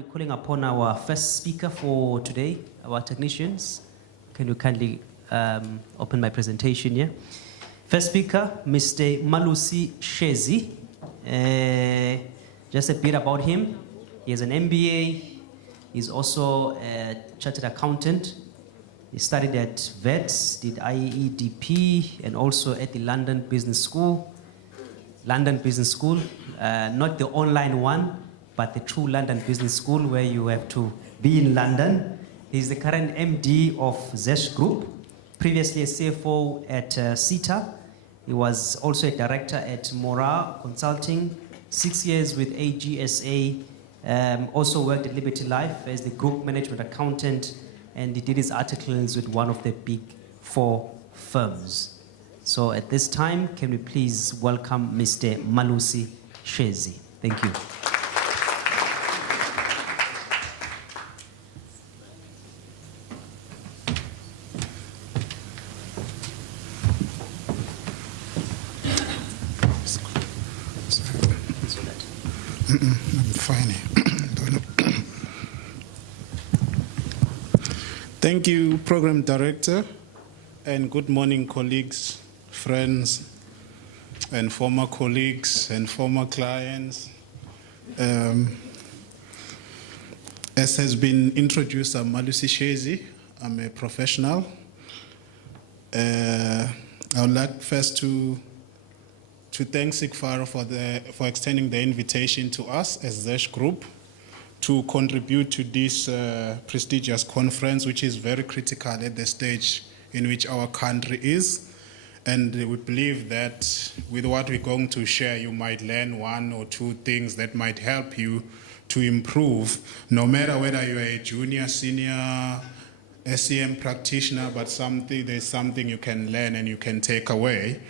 be calling upon our first speaker for today, our technicians. Can you kindly open my presentation here? First speaker, Mr. Malusi Shezi. Just a bit about him. He has an MBA. He's also a chartered accountant. He studied at VETS, did IEDP, and also at the London Business School. London Business School, not the online one, but the true London Business School where you have to be in London. He's the current MD of Zesh Group, previously a CFO at CETA. He was also a director at Mora Consulting, 6 years with AGSA, also worked at Liberty Life as the group management accountant, and he did his articles with one of the big 4 firms. So at this time, can we please welcome Mr. Malusi Shezi. Thank you. I'm fine. Thank you, Program Director, and good morning, colleagues, friends, and former colleagues and former clients. As has been introduced, I'm Malusi Shezi. I'm a professional. I would like first to thank SIGFARO for extending the invitation to us as Zesh Group to contribute to this prestigious conference, which is very critical at the stage in which our country is. And we believe that with what we're going to share, you might learn 1 or 2 things that might help you to improve, no matter whether you're a junior, senior, SCM practitioner, but there's something you can learn and you can take away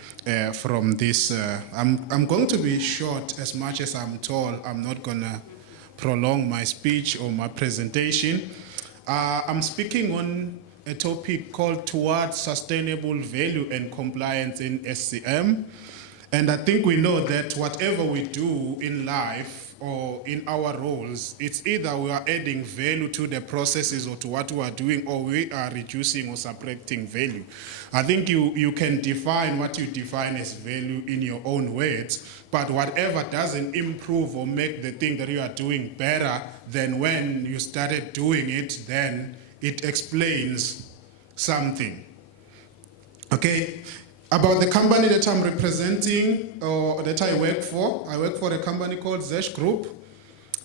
from this. I'm going to be short as much as I'm tall. I'm not going to prolong my speech or my presentation. I'm speaking on a topic called Towards Sustainable Value and Compliance in SCM. And I think we know that whatever we do in life or in our roles, it's either we are adding value to the processes or to what we are doing, or we are reducing or subtracting value. I think you can define what you define as value in your own words, but whatever doesn't improve or make the thing that you are doing better than when you started doing it, then it explains something. Okay, about the company that I'm representing or that I work for a company called Zesh Group.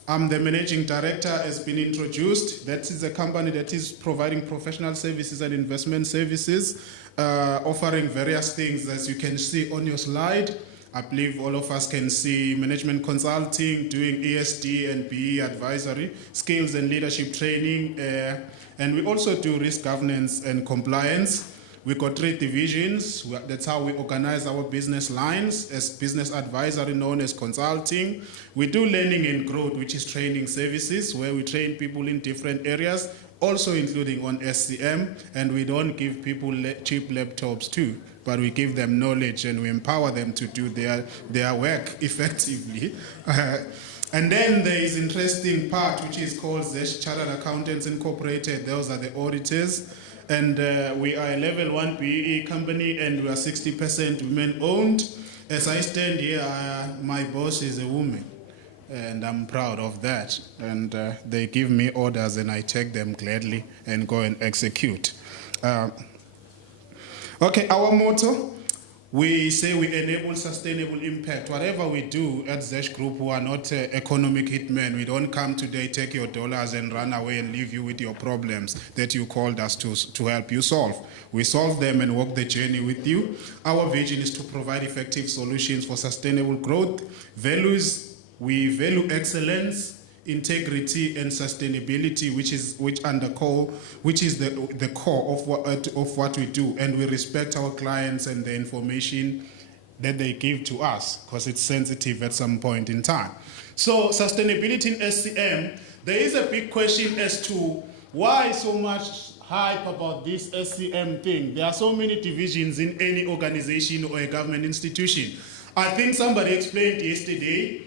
I'm the managing director, as been introduced. That is a company that is providing professional services and investment services, offering various things, as you can see on your slide. I believe all of us can see management consulting, doing ESD and BE advisory, skills and leadership training, and we also do risk governance and compliance. We've got 3 divisions. That's how we organize our business lines, as business advisory known as consulting. We do learning and growth, which is training services, where we train people in different areas, also including on SCM, and we don't give people cheap laptops too, but we give them knowledge and we empower them to do their work effectively. And then there is interesting part, which is called Zesh Chartered Accountants Incorporated. Those are the auditors. And we are a level 1 BE company, and we are 60% women owned. As I stand here, my boss is a woman, and I'm proud of that. And they give me orders and I take them gladly and go and execute. Okay, our motto, we say we enable sustainable impact. Whatever we do at Zesh Group, we are not economic hitmen. We don't come today, take your dollars and run away and leave you with your problems that you called us to help you solve. We solve them and walk the journey with you. Our vision is to provide effective solutions for sustainable growth. Values, we value excellence, integrity and sustainability, which is the core of what we do, and we respect our clients and the information that they give to us, because it's sensitive at some point in time. So sustainability in SCM, there is a big question as to why so much hype about this SCM thing. There are so many divisions in any organization or a government institution. I think somebody explained yesterday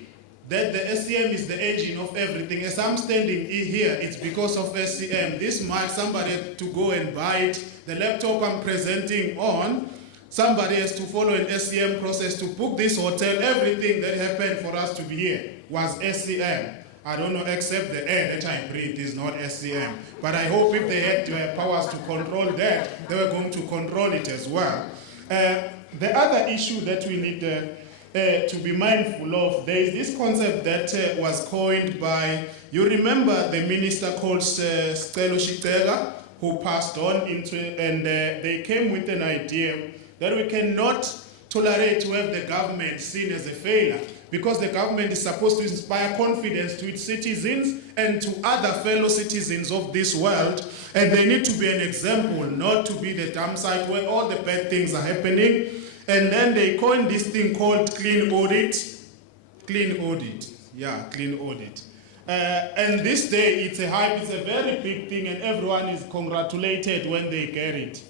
that the SCM is the engine of everything. As I'm standing here, it's because of SCM. This mic, somebody had to go and buy it. The laptop I'm presenting on, somebody has to follow an SCM process to book this hotel. Everything that happened for us to be here was SCM. I don't know, except the air that I breathe is not SCM. But I hope if they had powers to control that, they were going to control it as well. The other issue that we need to be mindful of, there is this concept that was coined by, you remember the minister called Stelo Shitega, who passed on and they came with an idea that we cannot tolerate to have the government seen as a failure, because the government is supposed to inspire confidence to its citizens and to other fellow citizens of this world, and they need to be an example, not to be the dump site where all the bad things are happening. And then they coined this thing called clean audit. Clean audit. Yeah, clean audit. And this day, it's a hype, it's a very big thing, and everyone is congratulated when they get it.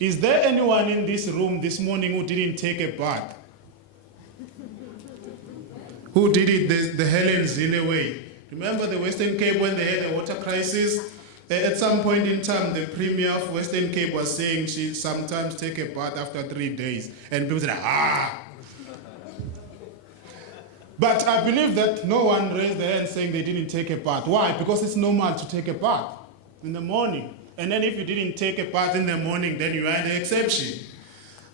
Is there anyone in this room this morning who didn't take a bath? Who did it the Helen Zille way? Remember the Western Cape when they had a water crisis? At some point in time, the Premier of Western Cape was saying she sometimes take a bath after 3 days. And people said, ah! But I believe that no one raised their hand saying they didn't take a bath. Why? Because it's normal to take a bath in the morning. And then if you didn't take a bath in the morning, then you are the exception.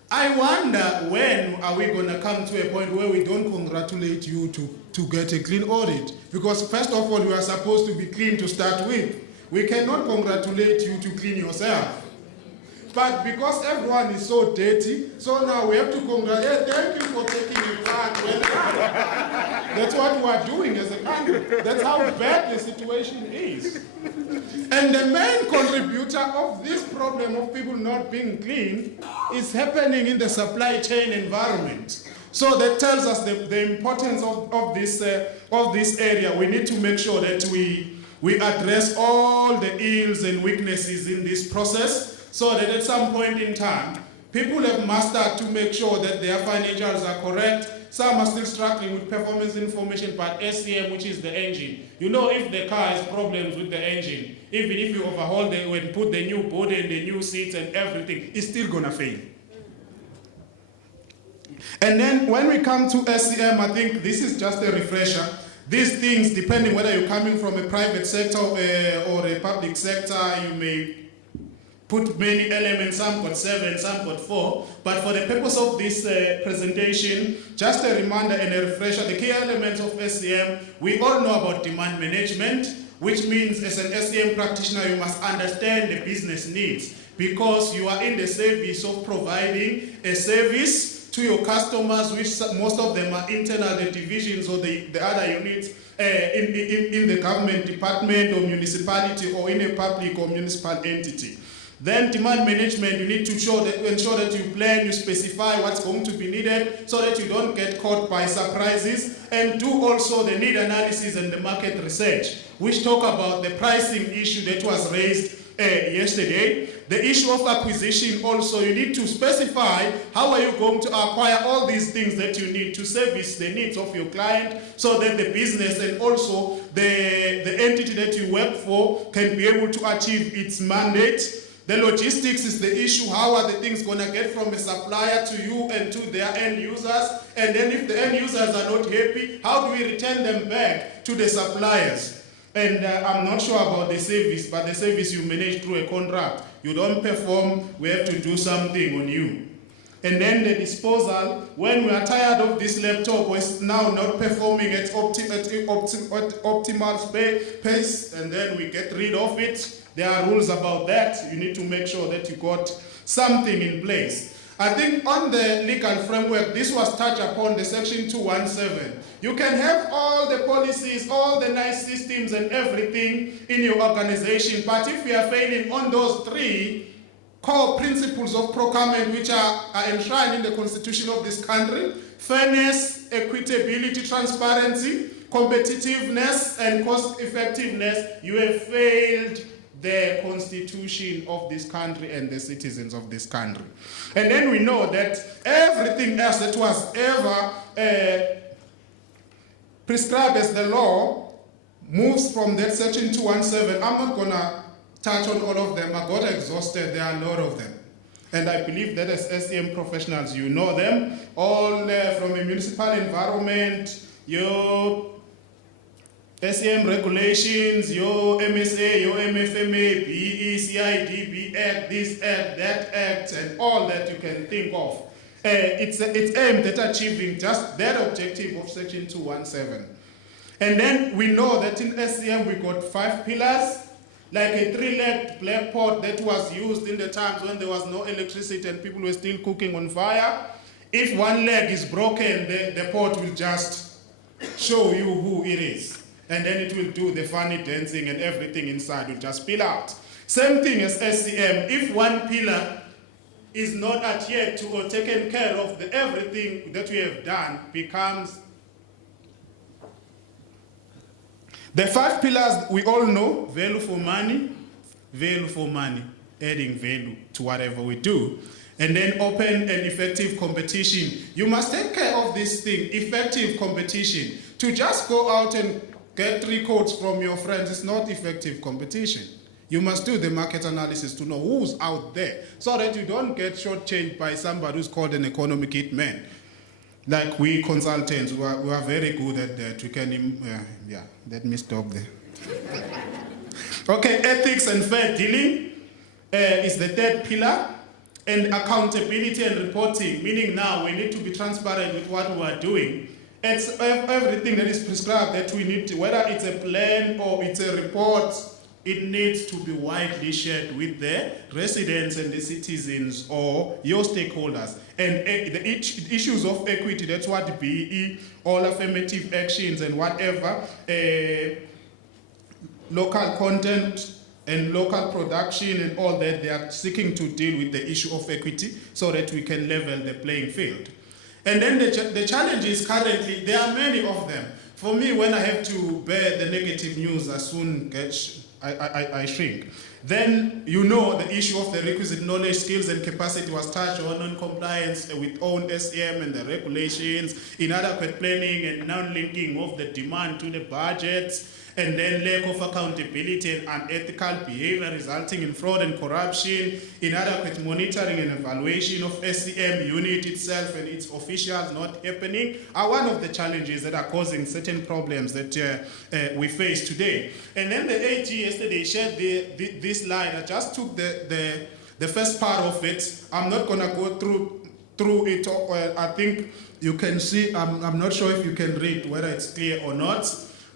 I wonder, when are we going to come to a point where we don't congratulate you to get a clean audit? Because first of all, you are supposed to be clean to start with. We cannot congratulate you to clean yourself. But because everyone is so dirty, so now we have to congratulate. Hey, thank you for taking a bath. Well, that's what we are doing as a country. That's how bad the situation is. And the main contributor of this problem of people not being clean is happening in the supply chain environment. So that tells us the importance of this area. We need to make sure that we address all the ills and weaknesses in this process, so that at some point in time, people have mastered to make sure that their financials are correct. Some are still struggling with performance information, but SCM, which is the engine. You know, if the car has problems with the engine, even if you overhaul and put the new body and the new seats and everything, it's still gonna fail. And then when we come to SCM, I think this is just a refresher. These things, depending whether you're coming from a private sector or a public sector, you may put many elements, some got 7, some got 4. But for the purpose of this presentation, just a reminder and a refresher, the key elements of SCM, we all know about demand management, which means as an SCM practitioner, you must understand the business needs, because you are in the service of providing a service to your customers, which most of them are internal, the divisions or the other units in the government department or municipality or in a public or municipal entity. Then demand management, you need to ensure that you plan, you specify what's going to be needed so that you don't get caught by surprises, and do also the need analysis and the market research, which talk about the pricing issue that was raised yesterday. The issue of acquisition also, you need to specify how are you going to acquire all these things that you need to service the needs of your client, so that the business and also the entity that you work for can be able to achieve its mandate. The logistics is the issue. How are the things going to get from a supplier to you and to their end users? And then if the end users are not happy, how do we return them back to the suppliers? And I'm not sure about the service, but the service you manage through a contract. You don't perform, we have to do something on you. And then the disposal, when we are tired of this laptop, it's now not performing at optimal pace, and then we get rid of it. There are rules about that. You need to make sure that you got something in place. I think on the legal framework, this was touched upon, the section 217. You can have all the policies, all the nice systems and everything in your organization, but if you are failing on those 3 core principles of procurement, which are enshrined in the constitution of this country: fairness, equitability, transparency, competitiveness, and cost effectiveness, you have failed the constitution of this country and the citizens of this country. And then we know that everything else that was ever prescribed as the law moves from that section 217. I'm not gonna touch on all of them. I got exhausted. There are a lot of them. And I believe that as SCM professionals, you know them, all from a municipal environment, your SCM regulations, your MSA, your MFMA, BE, CIDB Act, this Act, that Act, and all that you can think of. It's aimed at achieving just that objective of Section 217. And then we know that in SCM we got 5 pillars, like a 3-legged black pot that was used in the times when there was no electricity and people were still cooking on fire. If one leg is broken, the pot will just show you who it is. And then it will do the funny dancing and everything inside will just spill out. Same thing as SCM. If one pillar is not adhered to or taken care of, everything that we have done becomes... The 5 pillars we all know: value for money, adding value to whatever we do. And then open and effective competition. You must take care of this thing, effective competition. To just go out and get 3 quotes from your friends is not effective competition. You must do the market analysis to know who's out there so that you don't get shortchanged by somebody who's called an economic hitman. Like we consultants, we are very good at that. We can, let me stop there. Okay, ethics and fair dealing is the 3rd pillar. And accountability and reporting, meaning now we need to be transparent with what we are doing. It's everything that is prescribed that we need to, whether it's a plan or it's a report, it needs to be widely shared with the residents and the citizens or your stakeholders. And the issues of equity, that's what BE, all affirmative actions and whatever, local content and local production and all that, they are seeking to deal with the issue of equity so that we can level the playing field. And then the challenges currently, there are many of them. For me, when I have to bear the negative news, I soon get, I shrink. Then you know the issue of the requisite knowledge, skills and capacity was touched on, non-compliance with own SCM and the regulations, inadequate planning and non-linking of the demand to the budget, and then lack of accountability and unethical behavior resulting in fraud and corruption, inadequate monitoring and evaluation of SCM unit itself and its officials not happening, are one of the challenges that are causing certain problems that we face today. And then the AG yesterday shared this slide. I just took the first part of it. I'm not going to go through it. I think you can see, I'm not sure if you can read whether it's clear or not.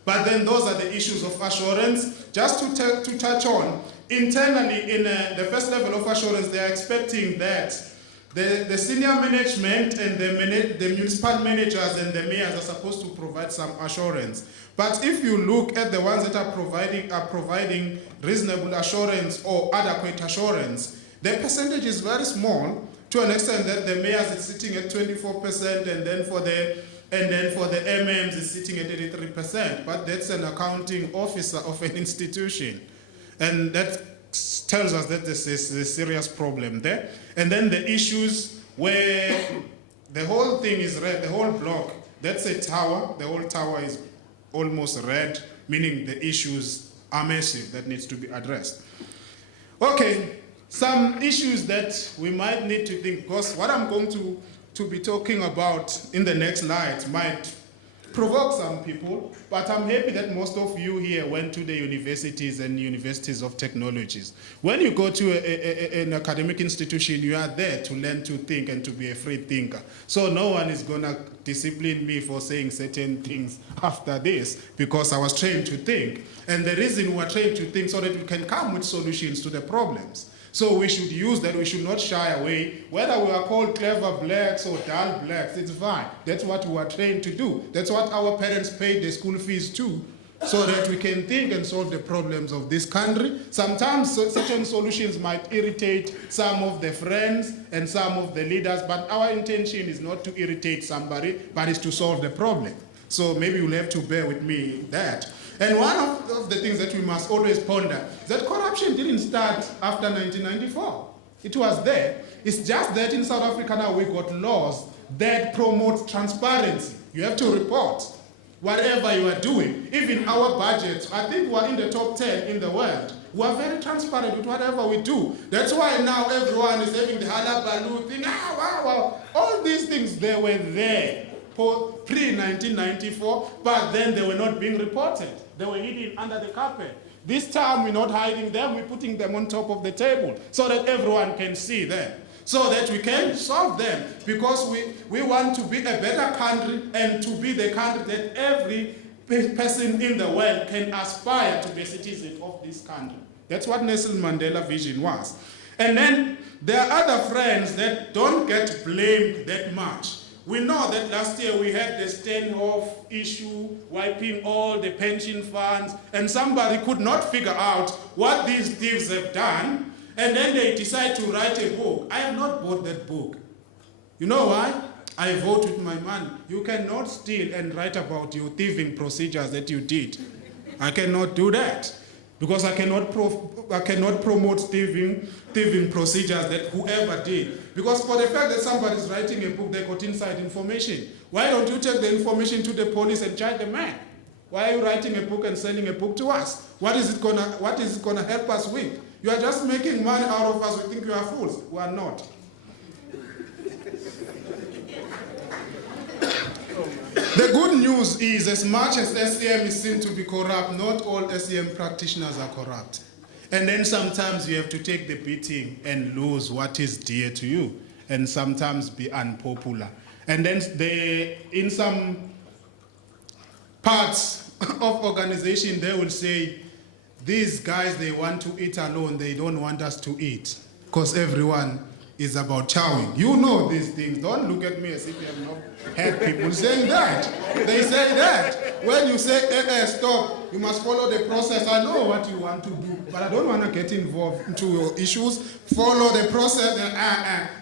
But then those are the issues of assurance. Just to touch on, internally in the first level of assurance, they are expecting that the senior management and the municipal managers and the mayors are supposed to provide some assurance. But if you look at the ones that are providing reasonable assurance or adequate assurance, the percentage is very small to an extent that the mayors is sitting at 24%, and then for the MMs is sitting at 83%, but that's an accounting officer of an institution. And that tells us that this is a serious problem there. And then the issues where the whole thing is red, the whole block, that's a tower, the whole tower is almost red, meaning the issues are massive that needs to be addressed. Okay, some issues that we might need to think, because what I'm going to be talking about in the next slide might provoke some people, but I'm happy that most of you here went to the universities and universities of technologies. When you go to an academic institution, you are there to learn to think and to be a free thinker. So no one is going to discipline me for saying certain things after this, because I was trained to think. And the reason we are trained to think so that we can come with solutions to the problems. So we should use that, we should not shy away. Whether we are called clever blacks or dull blacks, it's fine. That's what we are trained to do. That's what our parents paid the school fees to, so that we can think and solve the problems of this country. Sometimes certain solutions might irritate some of the friends and some of the leaders, but our intention is not to irritate somebody, but is to solve the problem. So maybe you'll have to bear with me that. And one of the things that we must always ponder is that corruption didn't start after 1994. It was there. It's just that in South Africa now we got laws that promote transparency. You have to report. whatever you are doing. Even our budgets, I think we're in the top 10 in the world. We are very transparent with whatever we do. That's why now everyone is having the halabaloo thing. Wow. All these things, they were there pre-1994, but then they were not being reported. They were hidden under the carpet. This time we're not hiding them, we're putting them on top of the table so that everyone can see them, so that we can solve them, because we want to be a better country and to be the country that every person in the world can aspire to be a citizen of this country. That's what Nelson Mandela's vision was. And then there are other friends that don't get blamed that much. We know that last year we had the standoff issue, wiping all the pension funds, and somebody could not figure out what these thieves have done, and then they decide to write a book. I have not bought that book. You know why? I vote with my money. You cannot steal and write about your thieving procedures that you did. I cannot do that, because I cannot promote thieving procedures that whoever did. Because for the fact that somebody is writing a book, they got inside information. Why don't you take the information to the police and charge the man? Why are you writing a book and selling a book to us? What is it gonna help us with? You are just making money out of us. We think you are fools. We are not. The good news is, as much as SCM is seen to be corrupt, not all SCM practitioners are corrupt. And then sometimes you have to take the beating and lose what is dear to you, and sometimes be unpopular. And then in some parts of organization, they will say, these guys, they want to eat alone, they don't want us to eat, because everyone is about chowing. You know these things. Don't look at me as if you have not heard people saying that. They say that. When you say, stop, you must follow the process. I know what you want to do, but I don't want to get involved into your issues. Follow the process.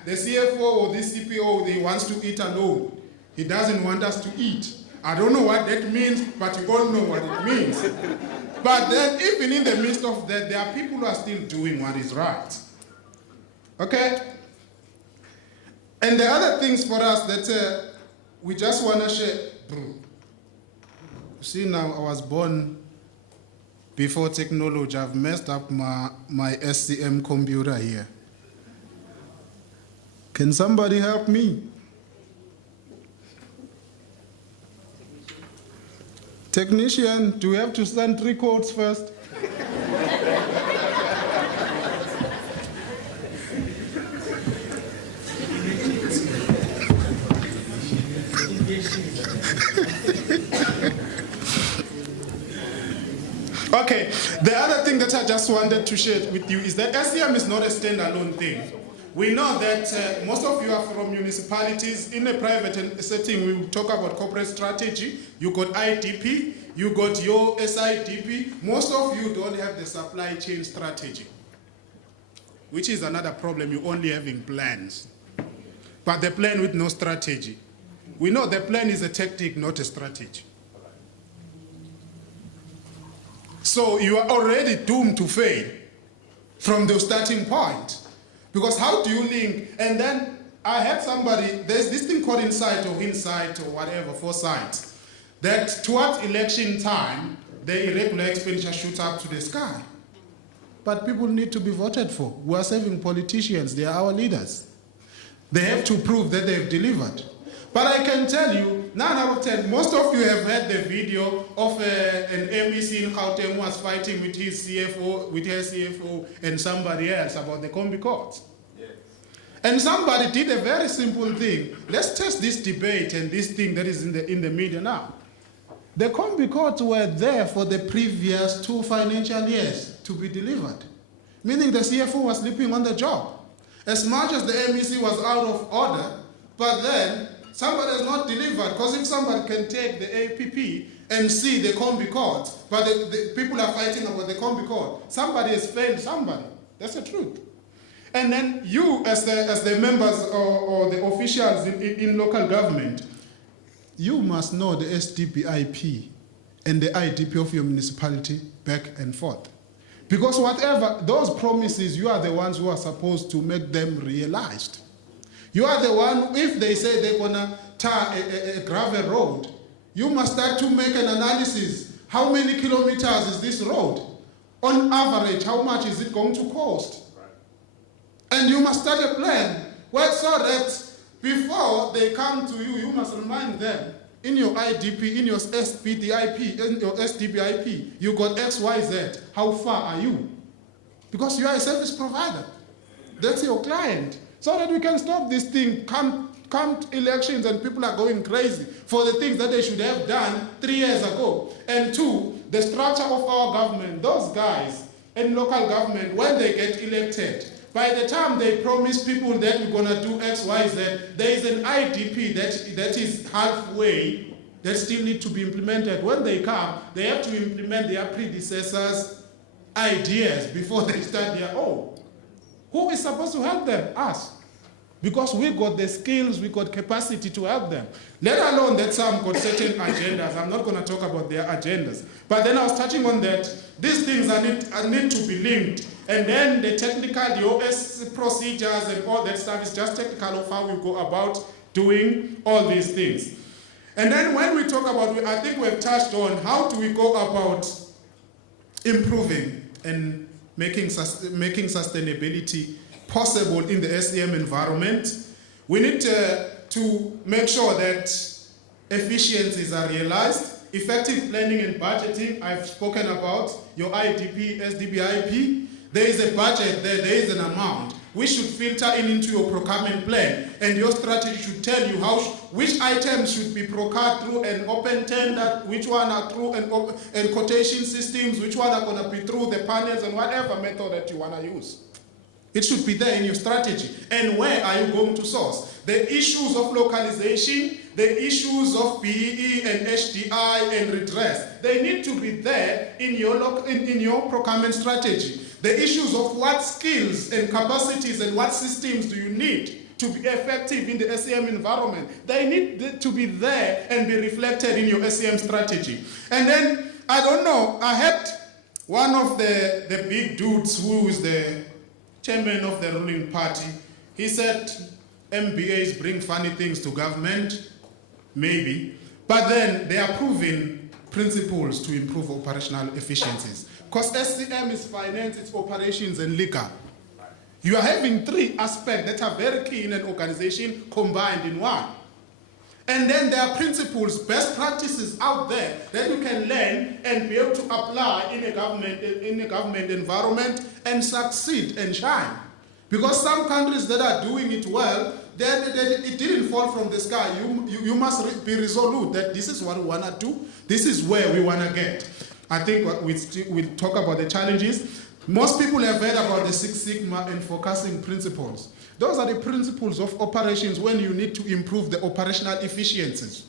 The CFO or the CPO, he wants to eat alone. He doesn't want us to eat. I don't know what that means, but you all know what it means. But then, even in the midst of that, there are people who are still doing what is right. Okay? And the other things for us that we just want to share. See, now I was born before technology. I've messed up my SCM computer here. Can somebody help me? Technician, do we have to send 3 codes first? Okay, the other thing that I just wanted to share with you is that SCM is not a standalone thing. We know that most of you are from municipalities. In a private setting, we will talk about corporate strategy. You got IDP, you got your SIDP. Most of you don't have the supply chain strategy, which is another problem. You're only having plans, but the plan with no strategy. We know the plan is a tactic, not a strategy. So you are already doomed to fail from the starting point. Because how do you link? And then I had somebody, there's this thing called insight or whatever, foresight, that towards election time, the irregular expenditure shoots up to the sky. But people need to be voted for. We are serving politicians, they are our leaders. They have to prove that they've delivered. But I can tell you, 9 out of 10, most of you have heard the video of an MEC in Gauteng who was fighting with his CFO, with her CFO and somebody else about the combi courts. Yes. And somebody did a very simple thing. Let's test this debate and this thing that is in the media now. The combi courts were there for the previous 2 financial years to be delivered, meaning the CFO was sleeping on the job. As much as the MEC was out of order, but then somebody has not delivered, because if somebody can take the APP and see the combi court, but the people are fighting about the combi court, somebody has failed somebody. That's the truth. And then you, as the members or the officials in local government, you must know the SDPIP and the IDP of your municipality back and forth. Because whatever, those promises, you are the ones who are supposed to make them realized. You are the one, if they say they're going to tar a gravel road, you must start to make an analysis. How many kilometers is this road? On average, how much is it going to cost? And you must start a plan so that before they come to you, you must remind them, in your IDP, in your SDBIP, you got X, Y, Z. How far are you? Because you are a service provider. That's your client. So that we can stop this thing. Come elections and people are going crazy for the things that they should have done 3 years ago. And two, the structure of our government, those guys in local government, when they get elected, by the time they promise people that we're going to do X, Y, Z, there is an IDP that is halfway that still need to be implemented. When they come, they have to implement their predecessors' ideas before they start their own. Who is supposed to help them? Us. Because we got the skills, we got capacity to help them. Let alone that some got certain agendas. I'm not going to talk about their agendas. But then I was touching on that. These things need to be linked. And then the technical, the OS procedures and all that stuff is just technical of how we go about doing all these things. And then when we talk about, I think we've touched on how do we go about improving and making sustainability possible in the SCM environment. We need to make sure that efficiencies are realized. Effective planning and budgeting, I've spoken about your IDP, SDBIP. There is a budget there is an amount. We should filter into your procurement plan, and your strategy should tell you which items should be procured through an open tender, which one are through and quotation systems, which one are going to be through the panels and whatever method that you want to use. It should be there in your strategy. And where are you going to source? The issues of localization, the issues of BEE and HDI and redress, they need to be there in your procurement strategy. The issues of what skills and capacities and what systems do you need to be effective in the SCM environment, they need to be there and be reflected in your SCM strategy. And then, I don't know, I had one of the big dudes who is the chairman of the ruling party, he said MBAs bring funny things to government, maybe, but then they are proven principles to improve operational efficiencies. Because SCM is finance, its operations and liquor. You are having three aspects that are very key in an organization combined in one. And then there are principles, best practices out there that you can learn and be able to apply in a government environment and succeed and shine. Because some countries that are doing it well, it didn't fall from the sky. You must be resolute that this is what we want to do, this is where we want to get. I think we'll talk about the challenges. Most people have heard about the Six Sigma and focusing principles. Those are the principles of operations when you need to improve the operational efficiencies.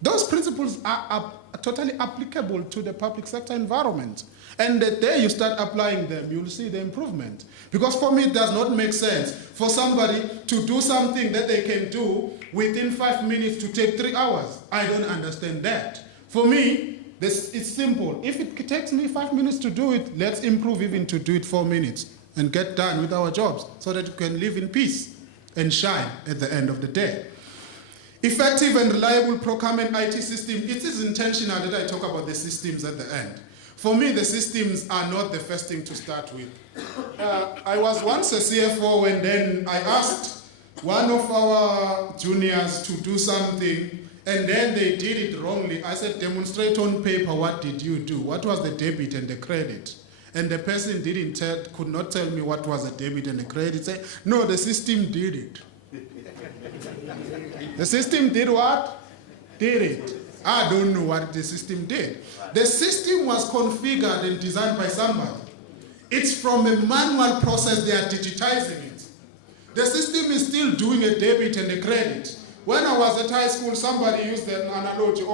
Those principles are totally applicable to the public sector environment. And the day you start applying them, you'll see the improvement. Because for me, it does not make sense for somebody to do something that they can do within 5 minutes to take 3 hours. I don't understand that. For me, it's simple. If it takes me 5 minutes to do it, let's improve even to do it 4 minutes and get done with our jobs so that we can live in peace and shine at the end of the day. Effective and reliable procurement IT system. It is intentional that I talk about the systems at the end. For me, the systems are not the first thing to start with. I was once a CFO, and then I asked one of our juniors to do something, and then they did it wrongly. I said, demonstrate on paper, what did you do? What was the debit and the credit? And the person could not tell me what was the debit and the credit. Said, no, the system did it. The system did what? Did it. I don't know what the system did. The system was configured and designed by somebody. It's from a manual process, they are digitizing it. The system is still doing a debit and a credit. When I was at high school, somebody used an analogy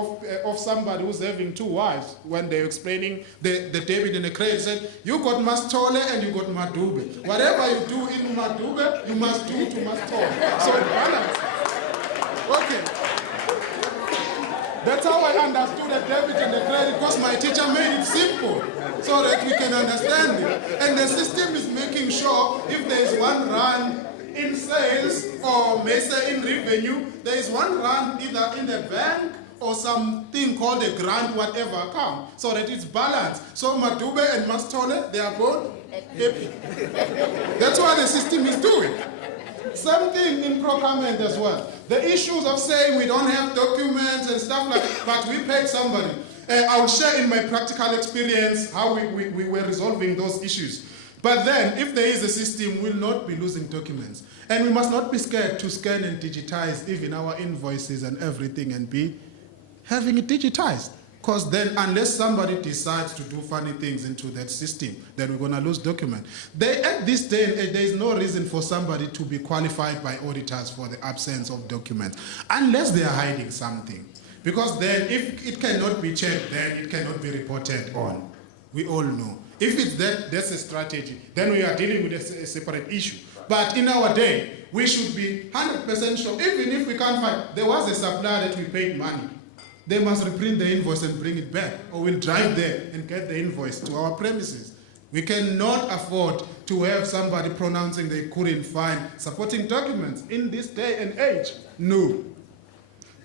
of somebody who's having 2 wives when they're explaining the debit and the credit. Said, you got Mastole and you got Madube. Whatever you do in Madube, you must do to Mastole. So balance. Okay. That's how I understood the debit and the credit, because my teacher made it simple so that we can understand it. And the system is making sure if there is 1 rand in sales or maybe in revenue, there is 1 rand either in the bank or something called a grant whatever account so that it's balanced. So Madube and Mastole, they are both happy. That's what the system is doing. Same thing in procurement as well. The issues of saying we don't have documents and stuff like that, but we paid somebody. I'll share in my practical experience how we were resolving those issues. But then, if there is a system, we'll not be losing documents. And we must not be scared to scan and digitize even our invoices and everything and be having it digitized. Because then, unless somebody decides to do funny things into that system, then we're going to lose documents. At this day and age, there is no reason for somebody to be qualified by auditors for the absence of documents, unless they are hiding something. Because then, if it cannot be checked, then it cannot be reported on. We all know. If it's that's a strategy, then we are dealing with a separate issue. But in our day, we should be 100% sure, even if we can't find, there was a supplier that we paid money. They must reprint the invoice and bring it back, or we'll drive there and get the invoice to our premises. We cannot afford to have somebody pronouncing they couldn't find supporting documents in this day and age. No.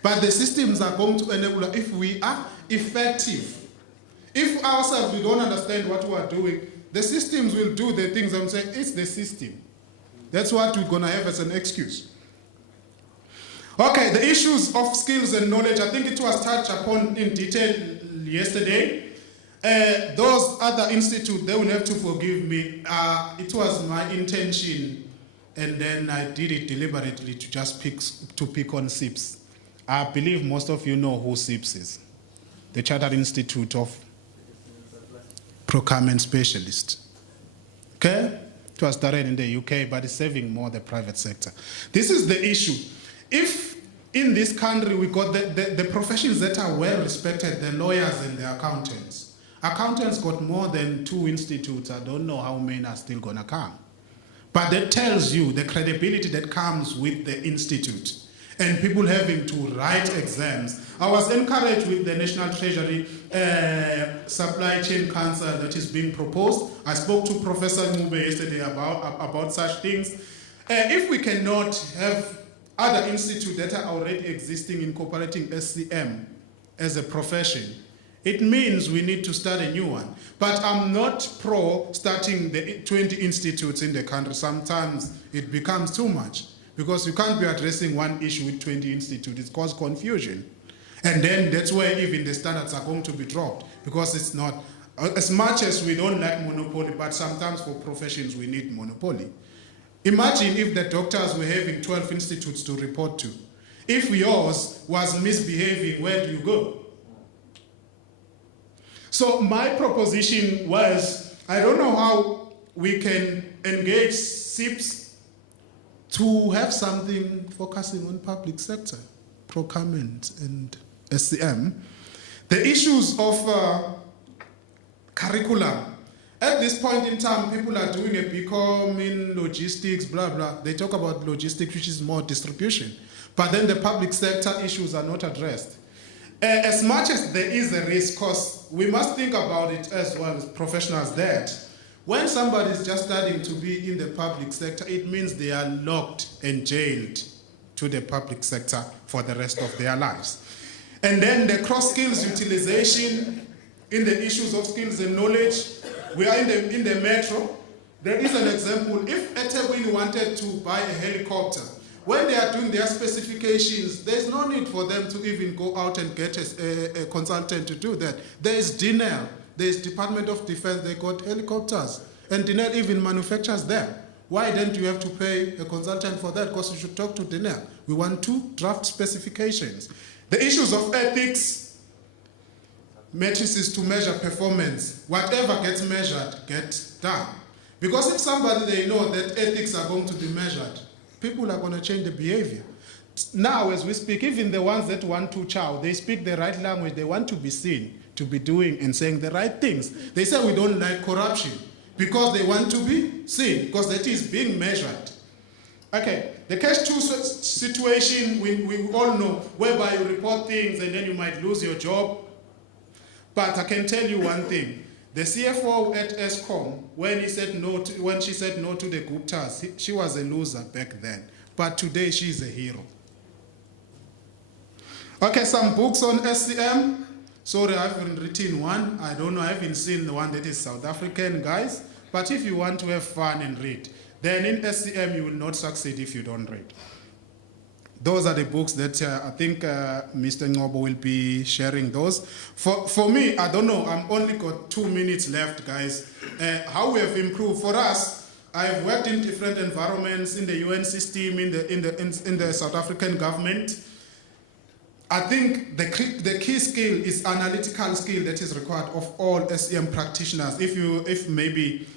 But the systems are going to enable, if we are effective, if ourselves we don't understand what we are doing, the systems will do the things. I'm saying it's the system. That's what we're going to have as an excuse. Okay, the issues of skills and knowledge, I think it was touched upon in detail yesterday. Those other institutes, they will have to forgive me. It was my intention, and then I did it deliberately to just pick on SIPS. I believe most of you know who SIPS is. The Chartered Institute of Procurement Specialist. Okay? It was started in the UK, but it's serving more the private sector. This is the issue. If in this country we got the professions that are well respected, the lawyers and the accountants. Accountants got more than 2 institutes. I don't know how many are still going to come. But that tells you the credibility that comes with the institute and people having to write exams. I was encouraged with the National Treasury Supply Chain Council that is being proposed. I spoke to Professor Mube yesterday about such things. If we cannot have other institutes that are already existing incorporating SCM as a profession, it means we need to start a new one. But I'm not pro starting the 20 institutes in the country. Sometimes it becomes too much because you can't be addressing one issue with 20 institutes. It causes confusion. And then that's where even the standards are going to be dropped because it's not, as much as we don't like monopoly, but sometimes for professions we need monopoly. Imagine if the doctors were having 12 institutes to report to. If yours was misbehaving, where do you go? So my proposition was, I don't know how we can engage SIPS to have something focusing on public sector, procurement and SCM. The issues of curriculum. At this point in time, people are doing a BCom in logistics, blah, blah. They talk about logistics, which is more distribution. But then the public sector issues are not addressed. As much as there is a risk, because we must think about it as well as professionals, that when somebody is just starting to be in the public sector, it means they are locked and jailed to the public sector for the rest of their lives. And then the cross-skills utilization in the issues of skills and knowledge. We are in the metro. There is an example. If eThekwini wanted to buy a helicopter, when they are doing their specifications, there's no need for them to even go out and get a consultant to do that. There is DINEL, there is Department of Defense, they got helicopters, and DINEL even manufactures them. Why don't you have to pay a consultant for that? Because you should talk to DINEL. We want to draft specifications. The issues of ethics, matrices to measure performance, whatever gets measured gets done. Because if somebody, they know that ethics are going to be measured, people are going to change the behavior. Now, as we speak, even the ones that want to chow, they speak the right language, they want to be seen, to be doing and saying the right things. They say we don't like corruption because they want to be seen, because that is being measured. Okay, the cash 2 situation, we all know, whereby you report things and then you might lose your job. But I can tell you one thing. The CFO at SCM, when she said no to the Guptas, she was a loser back then. But today she's a hero. Okay, some books on SCM. Sorry, I haven't written one. I don't know, I haven't seen the one that is South African, guys. But if you want to have fun and read, then in SCM you will not succeed if you don't read. Those are the books that I think Mr. Ngobo will be sharing those. For me, I don't know, I've only got 2 minutes left, guys. How we have improved for us, I have worked in different environments in the UN system, in the South African government. I think the key skill is analytical skill that is required of all SCM practitioners. If maybe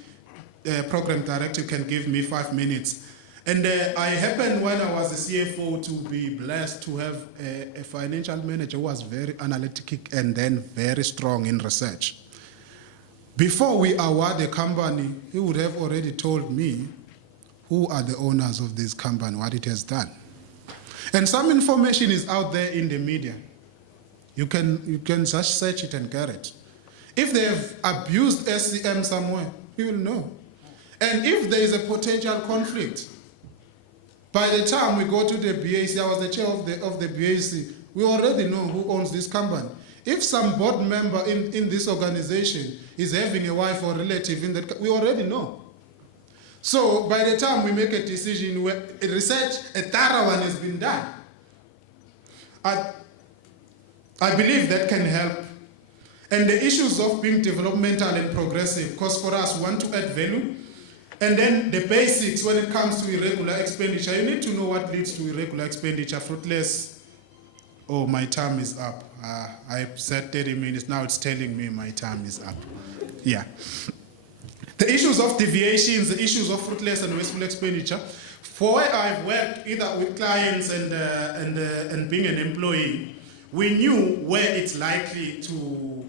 the program director can give me 5 minutes. And I happened when I was a CFO to be blessed to have a financial manager who was very analytical and then very strong in research. Before we award a company, he would have already told me who are the owners of this company, what it has done. And some information is out there in the media. You can just search it and get it. If they have abused SCM somewhere, you will know. And if there is a potential conflict, by the time we go to the BAC, I was the chair of the BAC, we already know who owns this company. If some board member in this organization is having a wife or relative in that, we already know. So by the time we make a decision, a thorough one has been done. I believe that can help. And the issues of being developmental and progressive, because for us, we want to add value. And then the basics when it comes to irregular expenditure, you need to know what leads to irregular expenditure, fruitless. Oh, my time is up. I said 30 minutes, now it's telling me my time is up. Yeah. The issues of deviations, the issues of fruitless and wasteful expenditure, for where I've worked either with clients and being an employee, we knew where it's likely to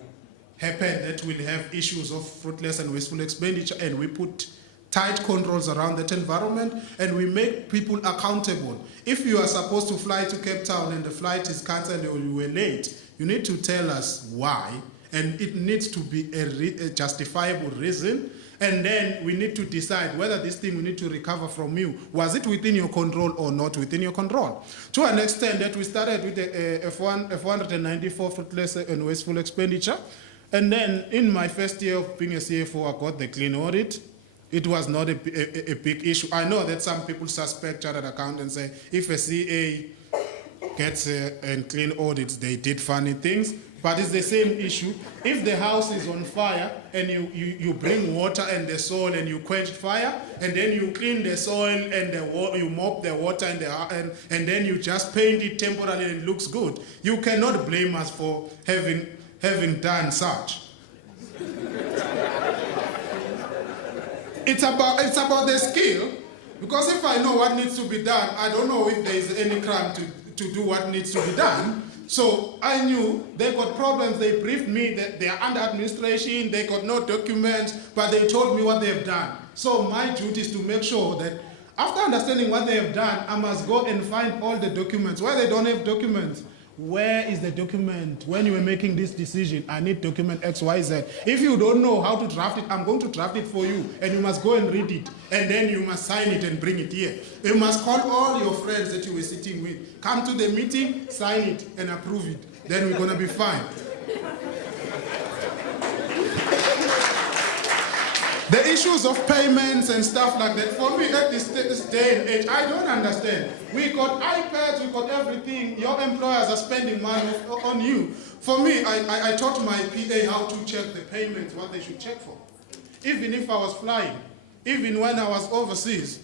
happen that we'll have issues of fruitless and wasteful expenditure, and we put tight controls around that environment, and we make people accountable. If you are supposed to fly to Cape Town and the flight is cancelled or you were late, you need to tell us why, and it needs to be a justifiable reason, and then we need to decide whether this thing we need to recover from you, was it within your control or not within your control? To an extent that we started with a 494 fruitless and wasteful expenditure, and then in my first year of being a CFO, I got the clean audit. It was not a big issue. I know that some people suspect chartered accountants say if a CA gets a clean audit, they did funny things, but it's the same issue. If the house is on fire and you bring water and the soil and you quench fire, and then you clean the soil and you mop the water and then you just paint it temporarily and it looks good, you cannot blame us for having done such. It's about the skill, because if I know what needs to be done, I don't know if there is any crime to do what needs to be done. So I knew they got problems. They briefed me that they are under administration, they got no documents, but they told me what they have done. So my duty is to make sure that after understanding what they have done, I must go and find all the documents. Where they don't have documents, where is the document? When you were making this decision, I need document X, Y, Z. If you don't know how to draft it, I'm going to draft it for you, and you must go and read it, and then you must sign it and bring it here. You must call all your friends that you were sitting with. Come to the meeting, sign it, and approve it. Then we're going to be fine. The issues of payments and stuff like that, for me at this day and age, I don't understand. We got iPads, we got everything. Your employers are spending money on you. For me, I taught my PA how to check the payments, what they should check for. Even if I was flying, even when I was overseas,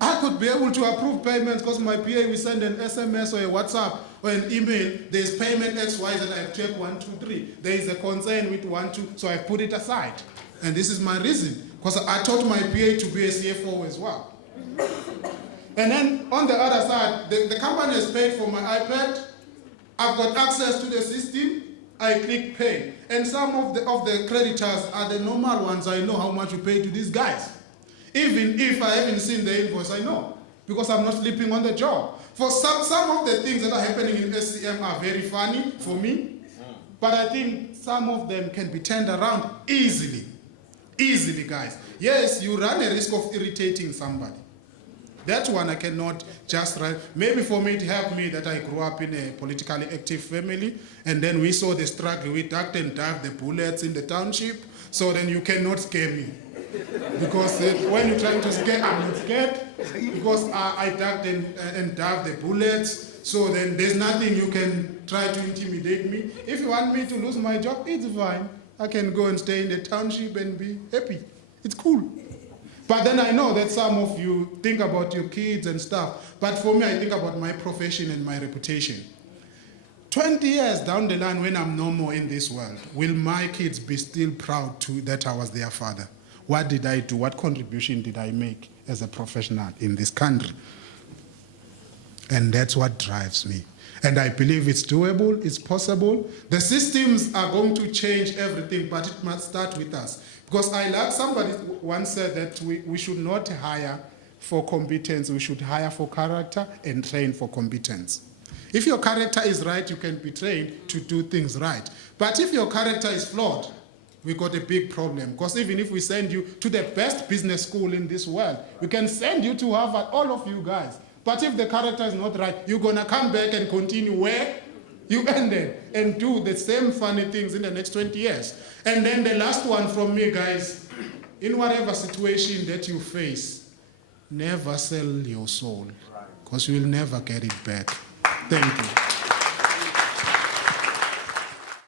I could be able to approve payments because my PA will send an SMS or a WhatsApp or an email. There's payment X, Y, that I've checked 1, 2, 3. There is a concern with 1, 2, so I put it aside. And this is my reason, because I taught my PA to be a CFO as well. And then on the other side, the company has paid for my iPad. I've got access to the system. I click pay. And some of the creditors are the normal ones. I know how much you pay to these guys. Even if I haven't seen the invoice, I know, because I'm not sleeping on the job. For some of the things that are happening in SCM are very funny for me, but I think some of them can be turned around easily. Easily, guys. Yes, you run a risk of irritating somebody. That one I cannot just write. Maybe for me it helped me that I grew up in a politically active family, and then we saw the struggle. We ducked and dived the bullets in the township, so then you cannot scare me. Because when you're trying to scare, I'm not scared, because I ducked and dived the bullets, so then there's nothing you can try to intimidate me. If you want me to lose my job, it's fine. I can go and stay in the township and be happy. It's cool. But then I know that some of you think about your kids and stuff. But for me, I think about my profession and my reputation. 20 years down the line, when I'm no more in this world, will my kids be still proud that I was their father? What did I do? What contribution did I make as a professional in this country? And that's what drives me. And I believe it's doable, it's possible. The systems are going to change everything, but it must start with us. Because somebody once said that we should not hire for competence, we should hire for character and train for competence. If your character is right, you can be trained to do things right. But if your character is flawed, we got a big problem. Because even if we send you to the best business school in this world, we can send you to Harvard, all of you guys. But if the character is not right, you're going to come back and continue where you ended and do the same funny things in the next 20 years. And then the last one from me, guys, in whatever situation that you face, never sell your soul, because you will never get it back. Thank you.